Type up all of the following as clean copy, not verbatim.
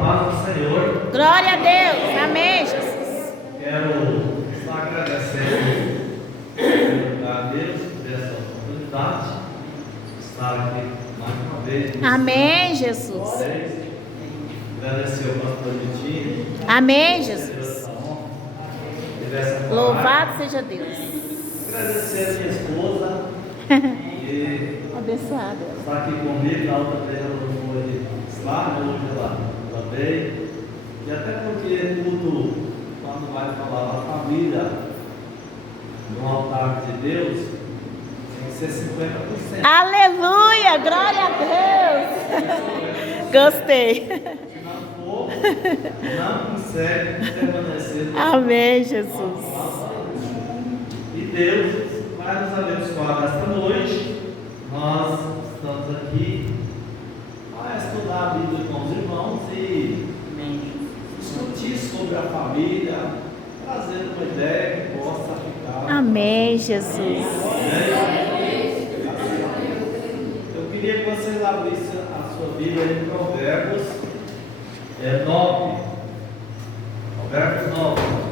paz do Senhor. Glória a Deus. Amém, Jesus. Quero estar agradecendo a Deus por essa oportunidade de estar aqui mais uma vez. Amém, Jesus. Agradecer ao pastor Vitinho. Amém, Jesus. Louvado seja Deus. Agradecer a minha esposa. E Abençoada. está aqui comigo. Na outra vez ela não foi estar, hoje ela veio. E até porque tudo, quando vai falar da família no altar de Deus, tem que ser 50%. Aleluia, glória a Deus. Gostei. Se não for, não consegue permanecer. Amém, Jesus. E Deus vai nos abençoar esta noite. Nós estamos aqui para estudar a Bíblia com os irmãos e discutir sobre a família, trazendo uma ideia que possa ficar. Amém, Jesus. Eu queria que vocês abrissem a sua Bíblia em Provérbios 9. Provérbios 9.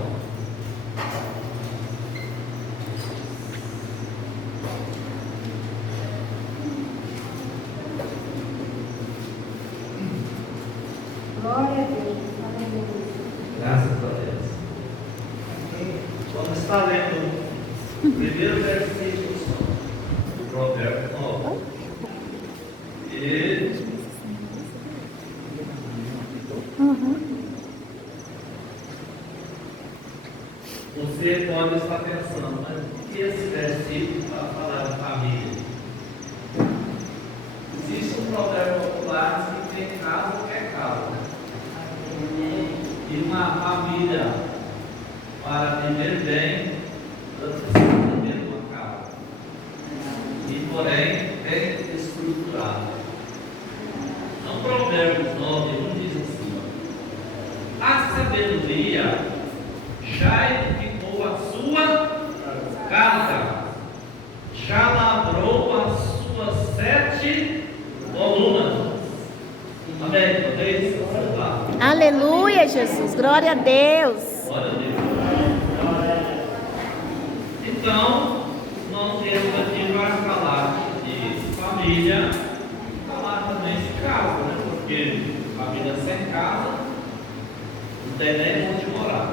Glória a Deus. Aleluia. Graças a Deus. Vamos estar lendo o primeiro versículo do Provérbio 9. E você pode estar pensando, mas o que esse versículo para falar de família? Existe um provérbio popular que tem casa que é casa. E uma família, para viver bem, precisa ter uma casa. E, porém, bem estruturada. Então, Provérbios 9, 1 diz assim: a sabedoria já edificou a sua casa, já lavrou as suas 7 colunas. Amém? Podem sentar. Aleluia, Jesus. Glória a Deus. Glória a Deus. Então, nós temos aqui para falar de família, falar também de casa, né? Porque família sem casa não tem nem onde morar.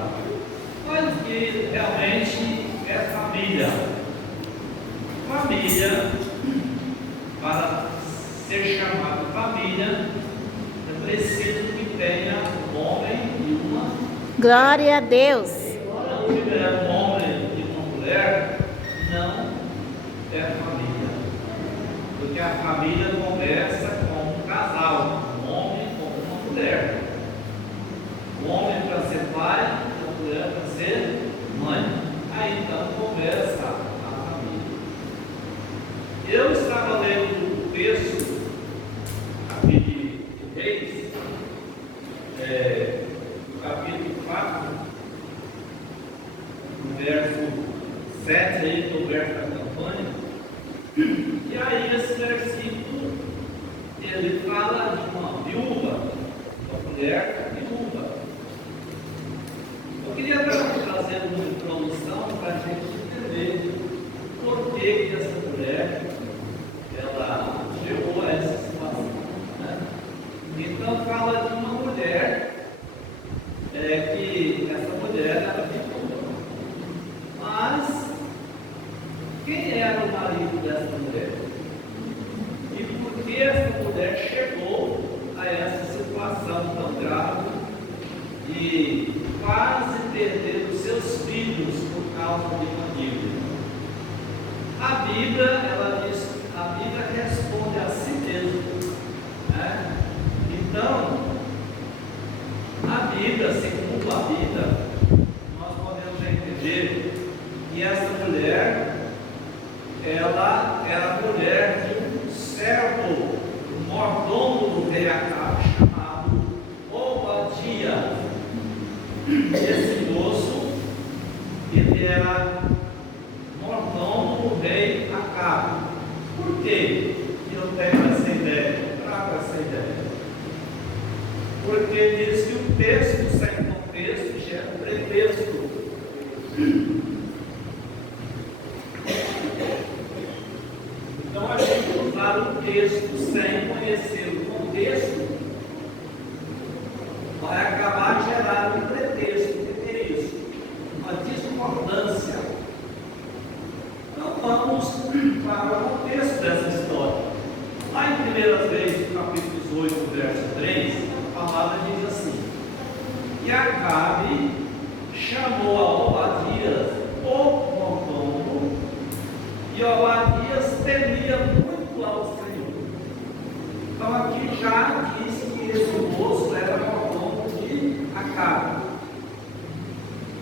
Mas o que realmente é família? Família, para ser chamado família, é preciso que tenha um homem e uma. Glória a Deus. Se não tiver um homem e uma mulher, não é família. Porque a família começa com um casal, um homem com uma mulher. O homem para ser pai e a mulher para ser mãe. Aí então começa a família. Eu estava lendo o texto aqui de Reis, no capítulo 4, no verso 7 aí, do verso da campanha. E aí esse versículo, ele fala de uma viúva, uma mulher viúva. Eu queria trazer uma introdução para a gente entender por que essa mulher, ela chegou a essa situação, né? Então fala de uma mulher, que essa mulher era viúva. Mas quem era o marido dessa mulher? E por que essa mulher chegou a essa situação tão grave de quase perder os seus filhos por causa de uma dívida? A Bíblia, ela diz, a Bíblia responde a si mesma, né? Então, a Bíblia, segundo a Bíblia, nós podemos entender que essa mulher, ela era mulher de um servo, um mordomo do rei Acabe, chamado Obadia. Esse moço, ele era mordomo do rei Acabe. Por que eu tenho essa ideia? Trago essa ideia. Porque texto sem contexto gera um pretexto. Então, a gente usar um texto sem conhecer o contexto vai acabar gerando um pretexto. O que é isso? Uma discordância. Então, vamos para o contexto dessa história. Lá em 1 Reis, capítulo 18, verso 3, a palavra diz assim: E Acabe chamou a Obadias, o mordomo, e Obadias temia muito ao Senhor. Então aqui já diz que esse moço era mordomo de Acabe.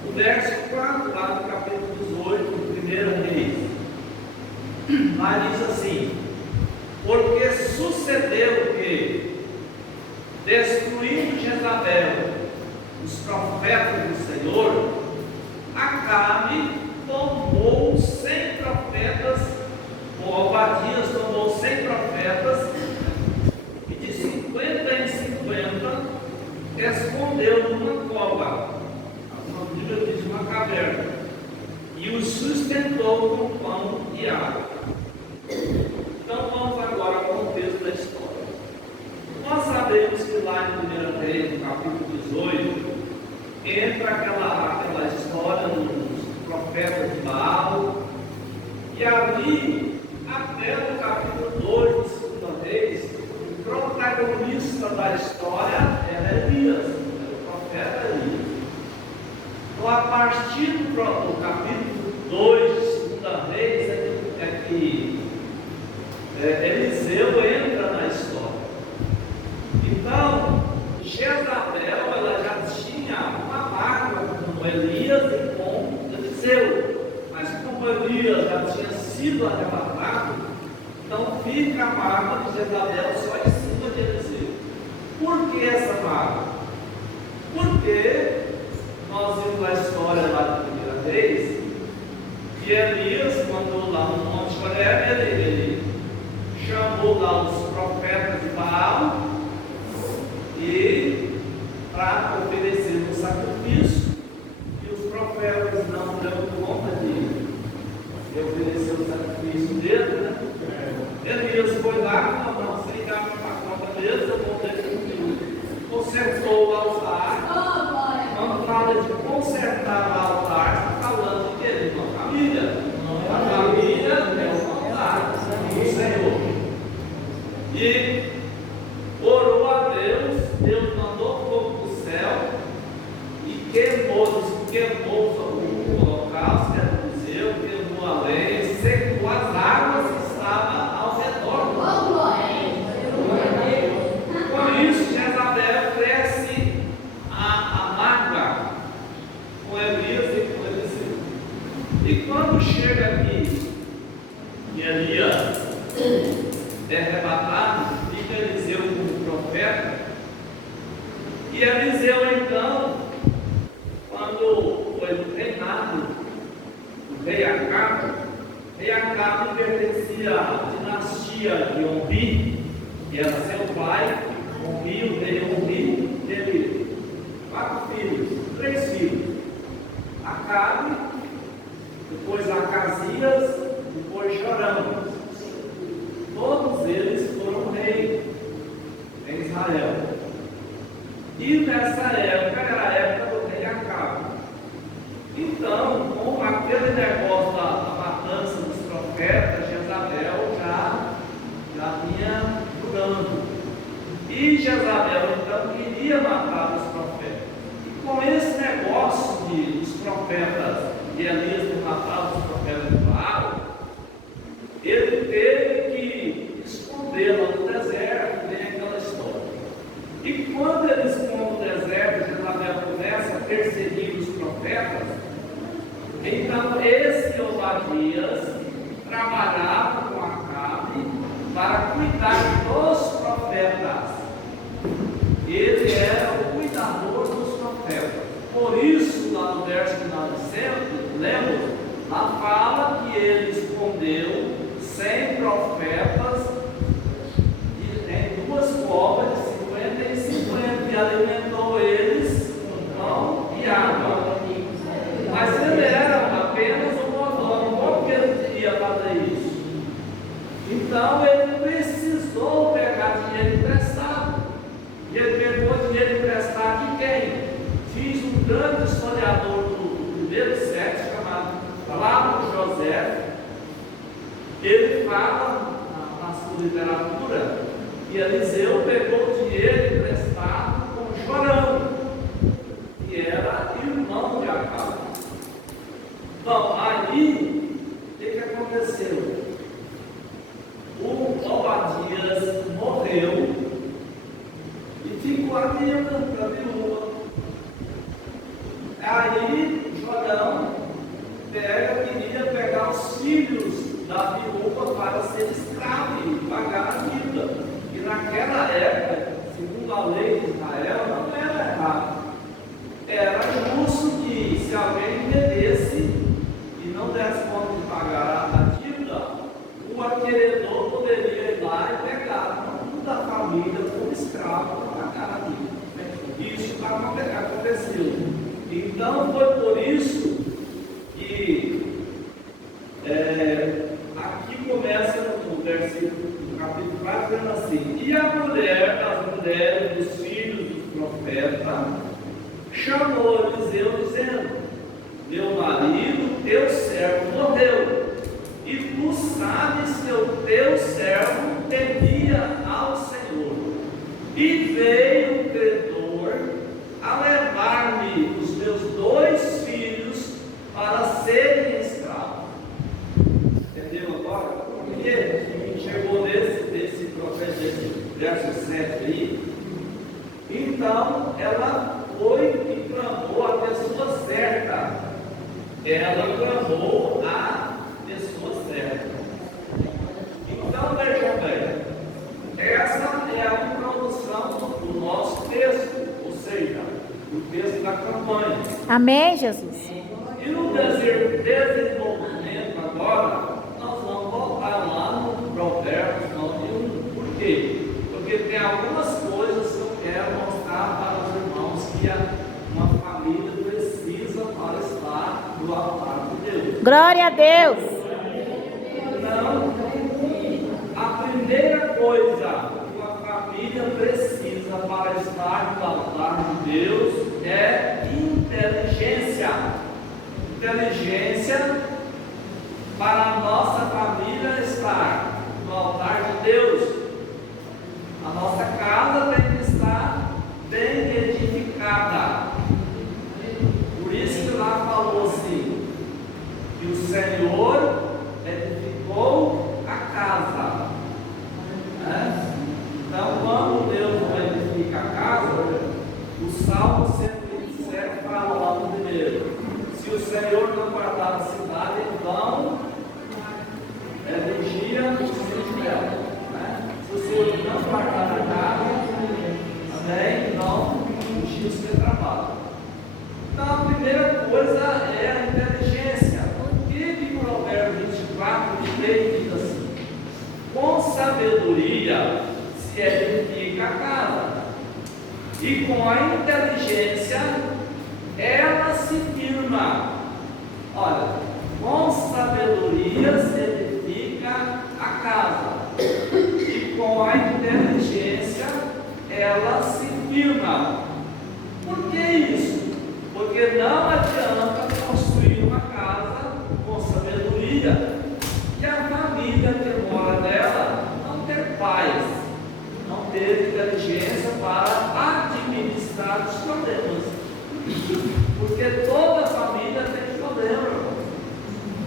O verso 4, lá do capítulo 18, do 1 Reis, lá diz assim: Porque sucedeu que, destruindo Jezabel os profetas do Senhor, Acabe tomou 100 profetas, ou Obadias tomou 100 profetas, e de 50 em 50 escondeu numa cova, a Bíblia diz uma caverna, e os sustentou com pão e água. Então vamos agora ao contexto da história. Nós sabemos que lá em 1 Reis, no capítulo 18, entra aquela história dos profetas de Baal, e ali, até no capítulo 2 de 2 Reis, o protagonista da história era Elias, era o profeta Elias. Então, a partir do capítulo 2 de 2 Reis, é que Eliseu entra na história. Então, Jezabel, ela já tinha uma mágoa com Elias e com Eliseu, mas como Elias já tinha sido arrebatado, então fica a mágoa de Jezabel só em cima de Eliseu. Por que essa mágoa? Porque nós vimos a história lá de 1 Reis, que Elias mandou lá no Monte Horebe, ele chamou lá os profetas de Baal e para oferecer um sacrifício, e os profetas não deram conta de oferecer o sacrifício dele, né? Elias foi lá, não sei dar para conta deles, eu vou ter que consertou o altar. Quando fala de consertar o altar, está falando de ele, uma família. A família é o altar do Senhor. E orou a Deus, Deus mandou fogo do céu e queimou o holocausto, que era o museu, queimou a lenha, secou as águas que estavam ao redor do Por isso, Jezabel cresce a mágoa com Elias e com Eliseu. E quando chega aqui, e Elias é arrebatado, fica Eliseu como profeta, e Eliseu então, quando foi reinado o rei Acabe pertencia à dinastia de Omri, que era seu pai. Omri, o rei Omri, teve 3 filhos: Acabe, depois Acasias, depois Jorão. Todos eles foram reis em Israel. E nessa época era a época do rei Acabe. Então, com aquele negócio da matança dos profetas, Jezabel já vinha julgando. E Jezabel então queria matar os profetas. E com esse negócio dos profetas de Elias ter matado os profetas de Baal, ele teve que esconder lá no deserto, tem aquela história. E quando ele esconde no deserto, Jezabel começa a perseguir os profetas, então esse Obadias trabalhava com Acabe para cuidar dos profetas. Ele era o cuidador dos profetas. Por isso, lá no verso que nós lemos, lá fala que ele escondeu 100 profetas em 2 covas de 50 em 50 e alimentou eles grande historiador do primeiro século, chamado Flávio José, ele fala na sua literatura que Eliseu pegou dinheiro emprestado com Jorão, que era irmão de Acabe. Bom, aí, o que aconteceu? O Obadias morreu e ficou a viúva. Aí, Jorão queria pegar os filhos da viúva para ser escravo e pagar a dívida. E naquela época, segundo a lei de Israel, não era errado. Era justo que, se alguém entendesse e não desse conta de pagar a dívida, o acreedor poderia ir lá e pegar toda a família como escravo para pagar a dívida. Isso aconteceu. Então, foi por isso que aqui começa no versículo, no capítulo 4, dizendo assim: e as mulheres dos filhos dos profetas chamou Eliseu, dizendo: meu marido, teu servo, morreu, e tu sabes que o teu servo temia ao Senhor, e veio o credor a levar-me os meus 2 filhos para serem escravos. Entendeu agora? Porque chegou nesse profeta, verso 7 aí. Então ela foi e clamou a pessoa certa. Ela clamou a pessoa certa. Então vejam bem, essa é a introdução do nosso texto, ou seja, o texto da campanha. Amém, Jesus. E no desenvolvimento agora, nós vamos voltar lá no Provérbios 9:1. Por quê? Porque tem algumas coisas que eu quero mostrar para os irmãos que uma família precisa para estar no altar de Deus. Glória a Deus. Então, a primeira coisa que uma família precisa para estar no altar de Deus é inteligência. Inteligência para a nossa família estar no altar de Deus. A nossa casa tem que estar bem edificada. Por isso que lá falou assim, que o Senhor edificou a casa. Então, quando Deus não edifica a casa, o Salmo 127 fala lá no primeiro: se o Senhor não guardar a cidade, então vigia no sítio dela. Se o Senhor não guardar a casa, também então vigia o seu trabalho. Então, a primeira coisa é a inteligência. Por que Provérbios 24:3 diz assim: com sabedoria se edifica a casa, e com a inteligência ela se firma. Olha, com sabedoria se edifica a casa, e com a inteligência ela se firma. Por que isso? Porque não adianta construir uma casa com sabedoria e a família que mora nela não ter paz, não ter inteligência para administrar os problemas. Porque toda família tem problema, irmão.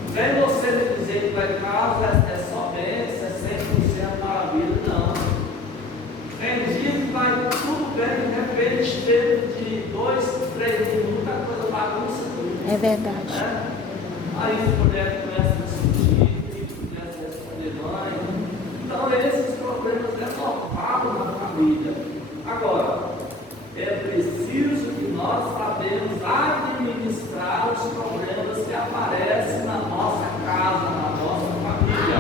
Vem você me dizer que vai em casa é só bênção, é 100% maravilha, não. Tem dia que vai tudo bem, de repente, de 2, 3 minutos, a coisa bagunça tudo. É verdade. Aí as mulheres começam a discutir, começam a responder mãe. Então, esses problemas é normal na família. Agora, é preciso que nós sabemos administrar os problemas que aparecem na nossa casa, na nossa família.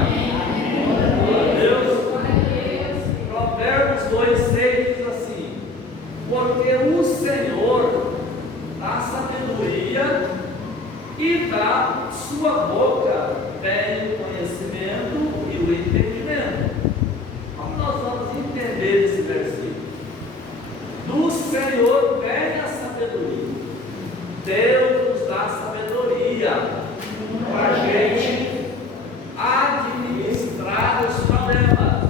Deus. Provérbios 2:6 diz assim: porque o Senhor dá sabedoria e da sua boca vem o conhecimento e o entendimento. Como nós vamos entender esse versículo? Do Senhor vem a sabedoria Deus nos dá sabedoria para a gente administrar os problemas.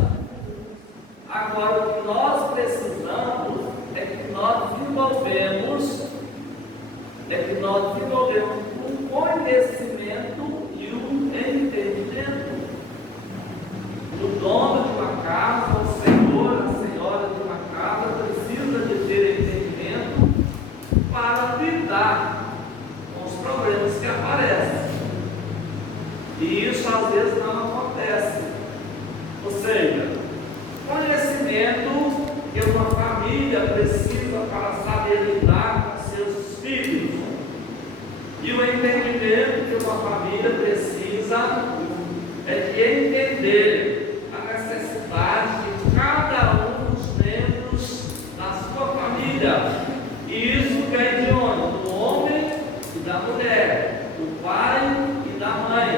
Agora, o que nós precisamos é que nós desenvolvemos um conhecimento e um entendimento. O dono de uma casa, o senhor, a senhora de uma casa, precisa de ter entendimento para lidar com os problemas que aparecem. E isso às vezes não acontece. Ou seja, conhecimento que uma família precisa para saber lidar com seus filhos. E o entendimento que uma família precisa é de entender a necessidade de cada um dos membros da sua família. E isso vem de onde? Do homem e da mulher, do pai e da mãe.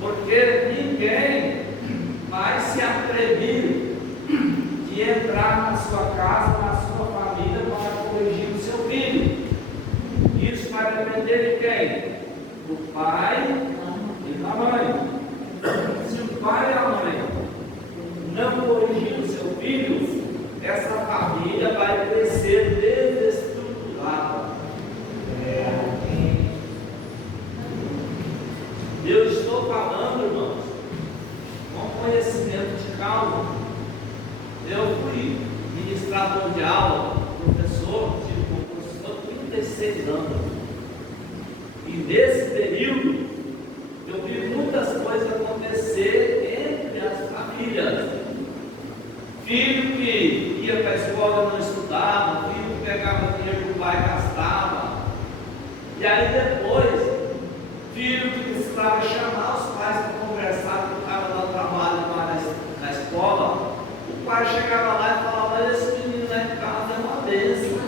Porque ninguém vai se atrever de entrar na sua casa, na sua família, para corrigir o seu filho. Isso vai depender de quem? Do pai e da mãe. Se o pai e a mãe não corrigir o seu filho, essa família vai crescer desestruturada. Eu estou falando, irmãos, com conhecimento de causa. Eu fui ministrador de aula, professor, tive como professor 36 anos. E nesse período, eu vi muitas coisas acontecer entre as famílias. Filho que ia para a escola e não estudava, filho que pegava dinheiro que o pai gastava. E aí depois, filho que precisava chamar os pais para conversar, porque estava dando trabalho lá na escola. O pai chegava lá e falava: olha, esse menino lá em casa é uma bênção.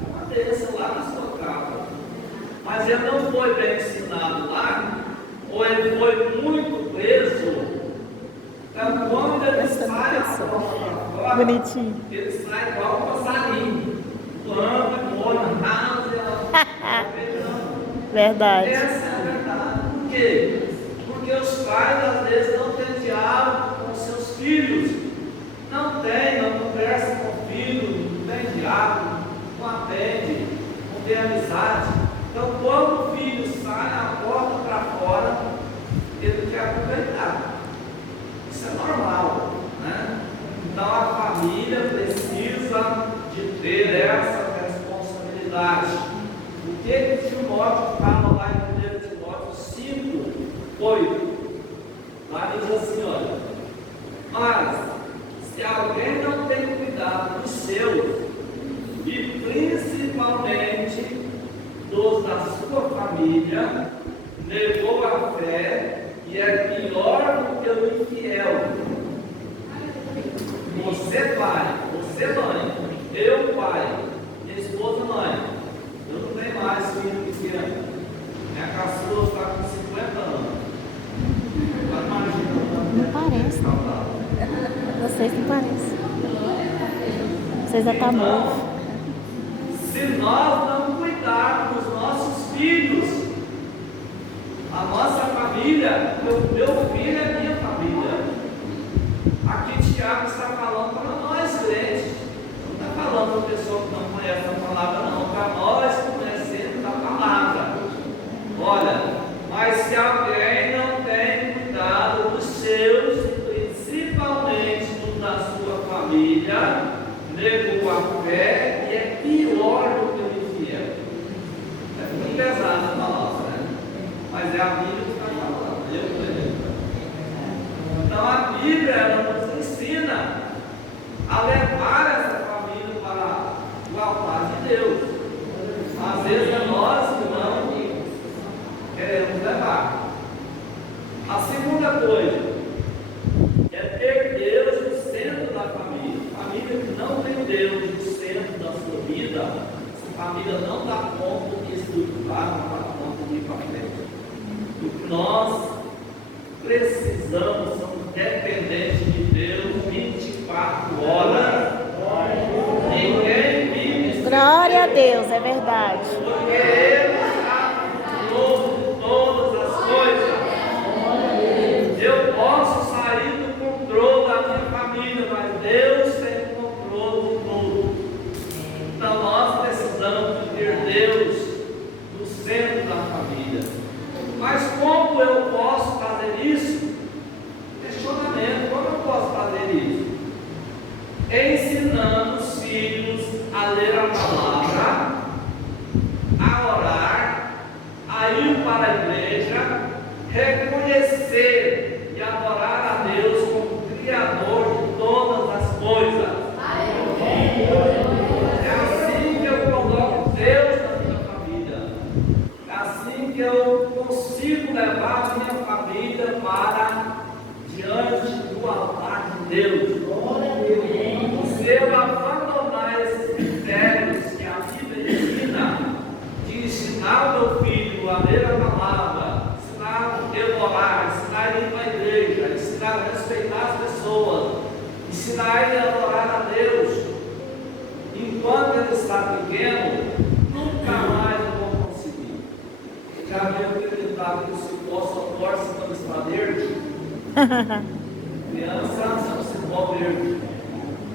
É uma bênção lá na sua casa. Mas ele não foi bem ensinado lá, ou ele foi muito preso. Então, quando ele sai a porta fora, Bonitinho. ele sai igual um passarinho, voando, voando, Verdade. Essa é a verdade. Por quê? Porque os pais às vezes não têm diálogo com seus filhos. Não conversa com o filho, não tem diálogo, não atende, não tem amizade. Então, quando o filho sai a porta para fora, ele quer aproveitar. Isso é normal, né? Então, a família precisa de ter essa responsabilidade. O que Timóteo fala lá em 1 Timóteo 5, 8? Lá diz assim, olha: mas se alguém não tem cuidado dos seus, e principalmente dos da sua família, negou a fé e é pior do que o infiel. Você pai, você mãe, eu pai, minha esposa mãe. Eu não tenho mais filho pequeno. Minha caçula está com 50 anos. Mas imagina. Não parece. Vocês não parecem. Vocês já estão novos. Se nós não cuidarmos dos nossos filhos, a nossa família, meu filho é minha família. Aqui Tiago está falando para nós crentes. Não está falando para pessoa que não conhece a palavra, não. Para nós conhecemos a palavra. Olha, mas se alguém não tem cuidado dos seus, principalmente dos da sua família, negou a fé e é pior do que o infiel. É muito pesado a palavra, né? Mas é a Bíblia que está falando. Eu creio. Então a Bíblia, ela nos ensina a levar essa família para o altar de Deus. Às vezes é nós que não queremos levar. A segunda coisa é ter Deus no centro da família. Família que não tem Deus no centro da sua vida, essa família não dá conta de estruturar, não dá conta de ir para frente. O que nós precisamos, somos dependentes de Deus 24 horas. Ninguém vive. Glória a Deus, é verdade. Porque Ele está no controle de todas as coisas. Eu posso sair do controle da minha família, mas Deus tem o controle de tudo. Então nós precisamos ter Deus no centro da família. Mas como eu posso fazer isso? Questionamento: como eu posso fazer isso? Ensinando os filhos a ler a palavra, a orar, a ir para a igreja, reconhecer e adorar a Deus como Criador de todas as coisas. É assim que eu coloco Deus na minha família. É assim que eu consigo levar a minha família para diante do altar de Deus. Se eu abandonar esses critérios que a Bíblia ensina, de ensinar o meu filho a ler a palavra, ensinar ele a orar, ensinar ele a ir para a igreja, ensinar a respeitar as pessoas, ensinar ele a adorar a Deus, enquanto ele está pequeno, nunca mais eu vou conseguir. Já viu aquele ditado que o cipó só torce quando está verde? Criança é um cipó verde.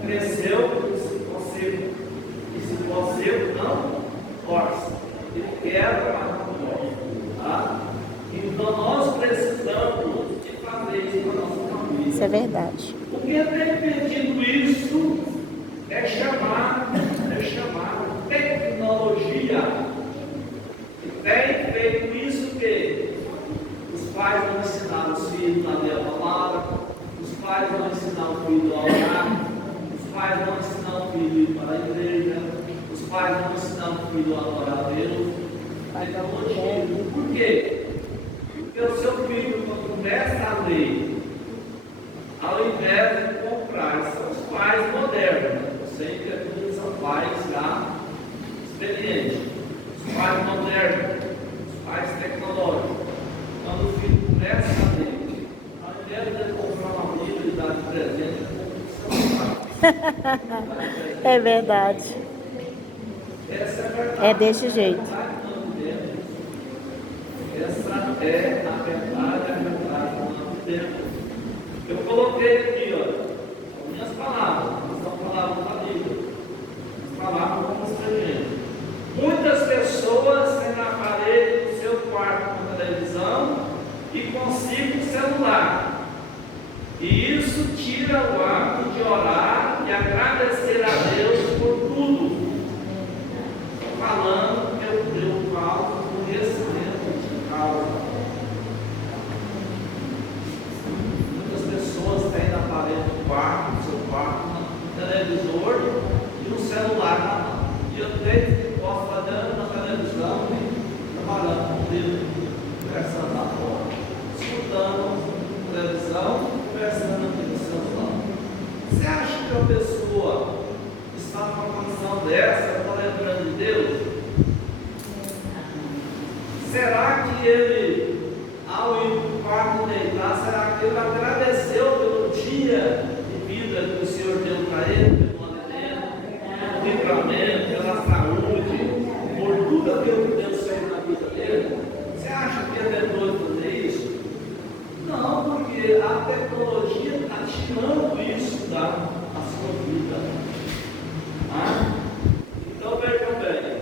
Cresceu com o cipó seco. E cipó seco não torce. Ele quebra, mas não torce. Tá? Então nós precisamos de fazer isso com a nossa família. Isso é verdade. O que tem impedido isso é chamar tecnologia. E tem feito isso que os pais vão ensinar os filhos a ler a palavra, os pais vão ensinar o filho a orar, os pais vão ensinar o filho a ir para a igreja, os pais vão ensinar o filho a adorar a Deus. Tecnologia. Por quê? Porque o seu filho, quando começa a ler, ao invés de comprar, são os pais modernos. Eu sei que aqui são pais já experientes. Os pais modernos, os pais tecnológicos. Quando o filho começa a ler, ao invés de comprar uma Bíblia e dar de presente, ele compra um celular. É verdade. Essa é a verdade. É desse jeito. Essa é a verdade que nós vivemos. Eu coloquei aqui, ó, minhas palavras, não são palavras da Bíblia, as palavras como escrevendo. Muitas pessoas têm na parede do seu quarto com televisão e consigo celular. E isso tira o hábito de orar e agradecer a Deus por tudo. Estou falando que eu falo conhecimento de causa. Tem na parede do quarto, no seu quarto, um televisor e um celular na mão. E eu tenho que posso estar dando na televisão e trabalhando com ele, conversando lá fora, escutando televisão e conversando aqui no celular. Você acha que a pessoa está numa condição dessa, está lembrando de Deus? Será que ele, ao ir para o quarto deitar, será que ele agradeceu pelo dia de vida que o Senhor deu para ele, pelo alimento, pelo livramento, pela saúde, por tudo aquilo que Deus fez na vida dele? Você acha que ele é doido fazer isso? Não, porque a tecnologia está tirando isso da sua vida. Então vejam bem,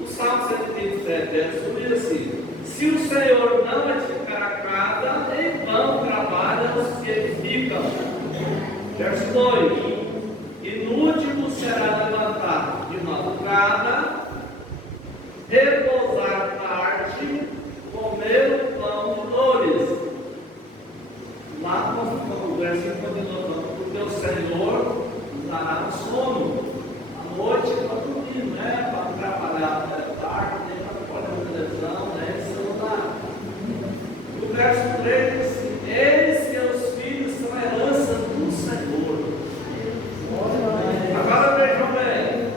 o Salmo 127, verso 1 diz assim: se o Senhor não edificar a casa, em vão trabalham os que edificam. Verso 2: inútil será levantar de madrugada, repousar tarde, comer o pão de dores. Lá no versículo continua: porque o Senhor nos dará um sono. À noite para dormir, não é para trabalhar até tarde, nem para olhar televisão, nem celular. O verso 3 diz assim: eles, seus filhos, são herança do Senhor. Agora vejam bem,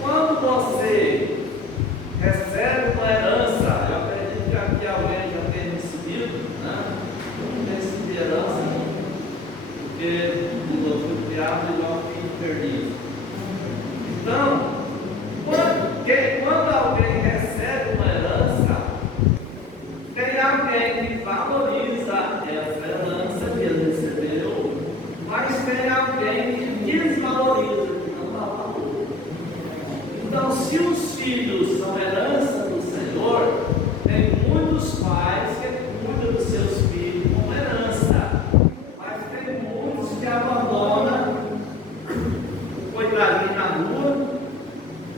quando você recebe uma herança, eu acredito que aqui alguém já tem recebido, né? Eu não recebi herança, porque eu fui criado igual filho perdido. Então, quem Então, se os filhos são herança do Senhor, tem muitos pais que cuidam dos seus filhos como herança, mas tem muitos que abandonam o coitadinho na rua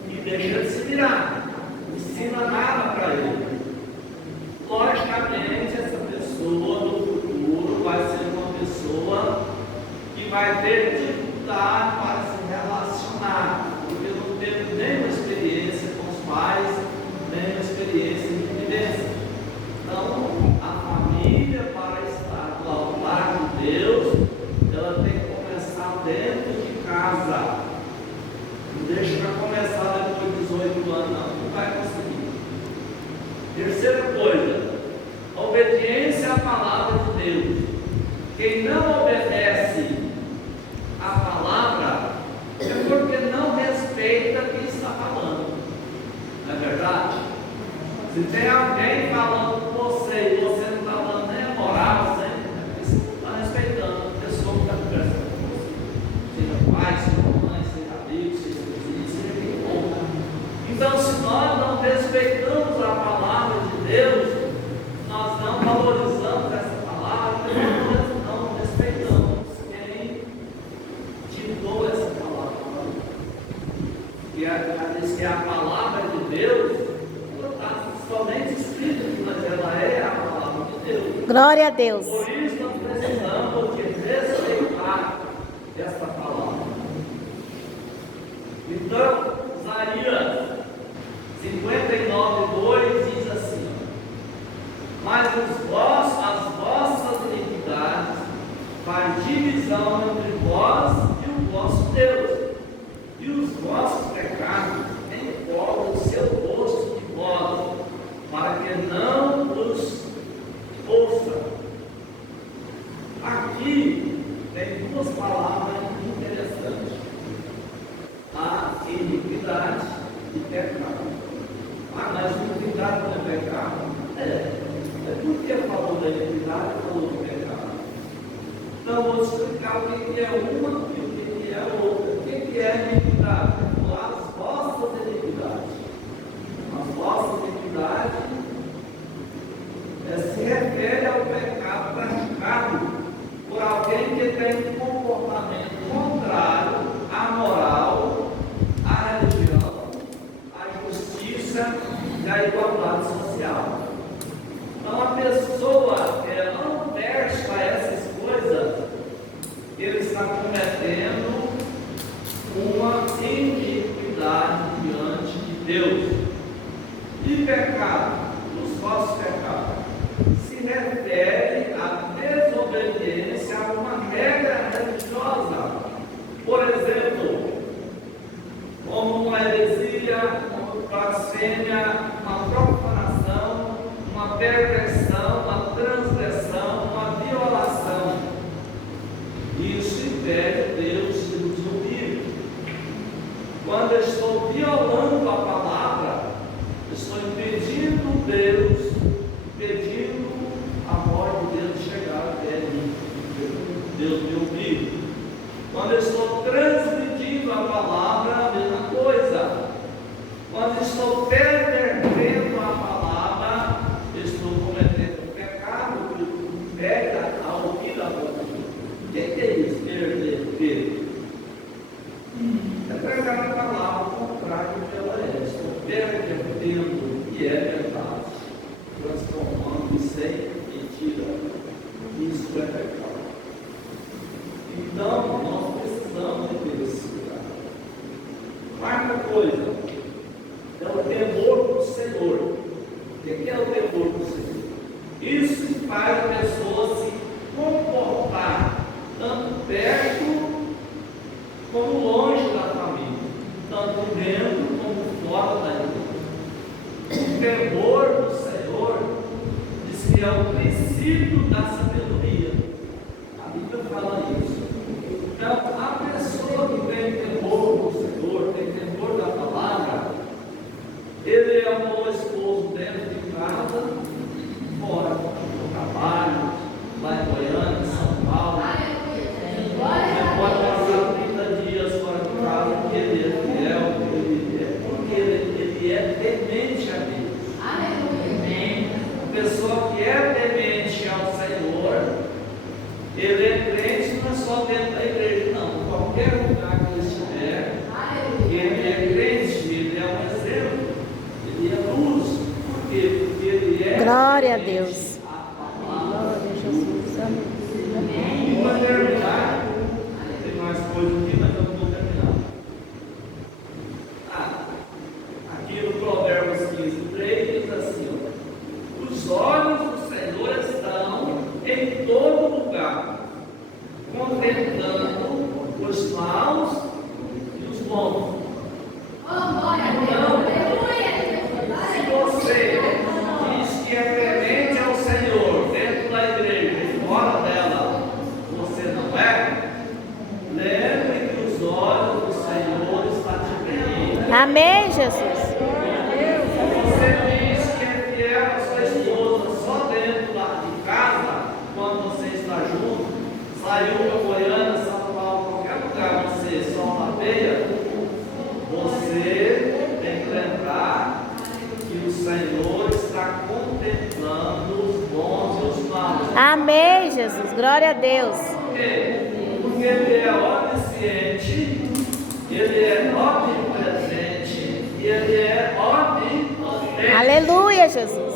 e deixam de se virar, não ensina nada para ele. Logicamente, essa pessoa no futuro vai ser uma pessoa que vai ter dificuldade para se relacionar, porque não teve nenhuma experiência com os pais, nenhuma experiência de vivência. Então, a família, para estar do altar de Deus, ela tem que começar dentro de casa. Não deixa para começar depois de 18 anos, não vai conseguir. Terceira coisa, a obediência à palavra de Deus. Quem não obedece à palavra é porque não respeita quem está falando. Não é verdade? Se tem alguém falando com você e você não está dando nem a moral, você não está respeitando a pessoa que está conversando com você. Seja pai, seja mãe, seja amigo, seja vizinho, seja quem for. Então, se nós não respeitamos a palavra de Deus, nós não valorizamos essa palavra, nós não respeitamos quem ditou essa palavra. E diz que a palavra de Deus está somente escrita, mas ela é a palavra de Deus. Glória a Deus. Por isso nós precisamos de respeitar essa palavra. Então, Isaías 59:2 diz assim: mas as vossas iniquidades faz divisão entre vós e o vosso Deus, e os vossos pecados encobrem o seu rosto de vós, para que não os ouça. Aqui tem duas palavras interessantes: a iniquidade e pecado. Mas iniquidade não é pecado? É porque falou da iniquidade e falou do pecado. Então vou explicar o que é uma e o que é a outra. O que é a iniquidade? As vossas iniquidades. As vossas iniquidades se refere ao pecado praticado por alguém que tem um comportamento contrário à moral, à religião, à justiça e à igualdade social. Então, a pessoa que não presta essas coisas, ele está cometendo uma iniquidade diante de Deus. E pecado, os vossos pecados, se refere à desobediência a uma regra religiosa. Por exemplo, como uma heresia, uma blasfêmia, uma profanação, uma perversão, uma transgressão, uma violação. Isso impede Deus de nos ouvir. Quando eu estou violando a palavra, estou impedindo Deus, impedindo a voz de Deus chegar até mim, Deus me ouvir. Quando eu estou transmitindo a palavra, a mesma coisa. Quando estou pervertendo a palavra, estou cometendo um pecado que pega a ouvir a voz de Deus. O que é isso? Perverter. É pegar a palavra contrário que ela é. Estou pervertendo o que é verdade, transformando sem mentira. Isso é pecado. Então, nós precisamos ter esse cuidado. Quarta coisa, é o temor do Senhor. O que é o temor do Senhor? Isso faz a pessoa se comportar tanto perto como longe da família, tanto dentro como fora da igreja. O temor do Senhor diz que é o princípio da sabedoria. A Bíblia fala isso. Então, a pessoa que tem temor do Senhor, tem temor da palavra, ele é um bom esposo dentro de casa, fora, no trabalho, lá em Goiânia, em São Paulo. Ele pode passar 30 dias fora de casa, porque ele é fiel, ele é Glória a Deus. Glória a Jesus. Aleluia. E para terminar, tem mais coisa aqui, mas eu não vou terminar. Aqui no Provérbios 15:3 diz assim: ó, os olhos do Senhor estão em todo lugar, contemplando os maus e os bons. Então, se você diz que é temente ao Senhor dentro da igreja e fora dela, você não é, lembre que os olhos do Senhor estão te vendo. Amém, Jesus. Você diz que é fiel à sua esposa só dentro de casa, quando você está junto, saiu Goiânia, São Paulo, qualquer lugar, você solta a peia, você tem que lembrar que o Senhor está contemplando os bons e os maus. Amém, Jesus. Glória a Deus. Por quê? Porque Ele é onisciente, Ele é omnipresente e Ele é onipotente. Aleluia, Jesus.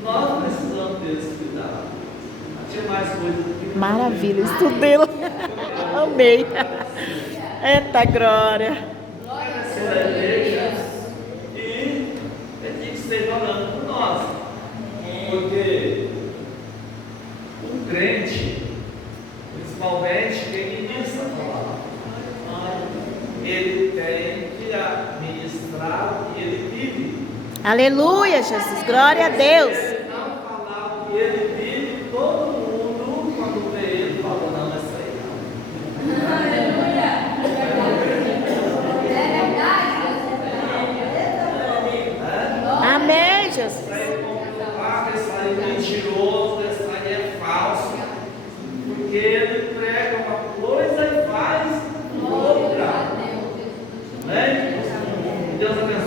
Então, nós precisamos ter esse cuidado. Tinha mais coisa aqui. Maravilha, estudei lá. Amei. Eita glória. Essa é a igreja e ele tem que ser orando por nós. Porque um crente, principalmente quem ministra a palavra, ele tem que administrar o que ele vive. Aleluia, Jesus. Glória a Deus. Se ele não falar o que ele vive, todo mundo, quando vê ele, fala: não, essa aí não. Amém, Jesus. Esse aí é mentiroso, esse aí é falso, porque ele prega uma coisa e faz outra. Amém? Deus abençoe.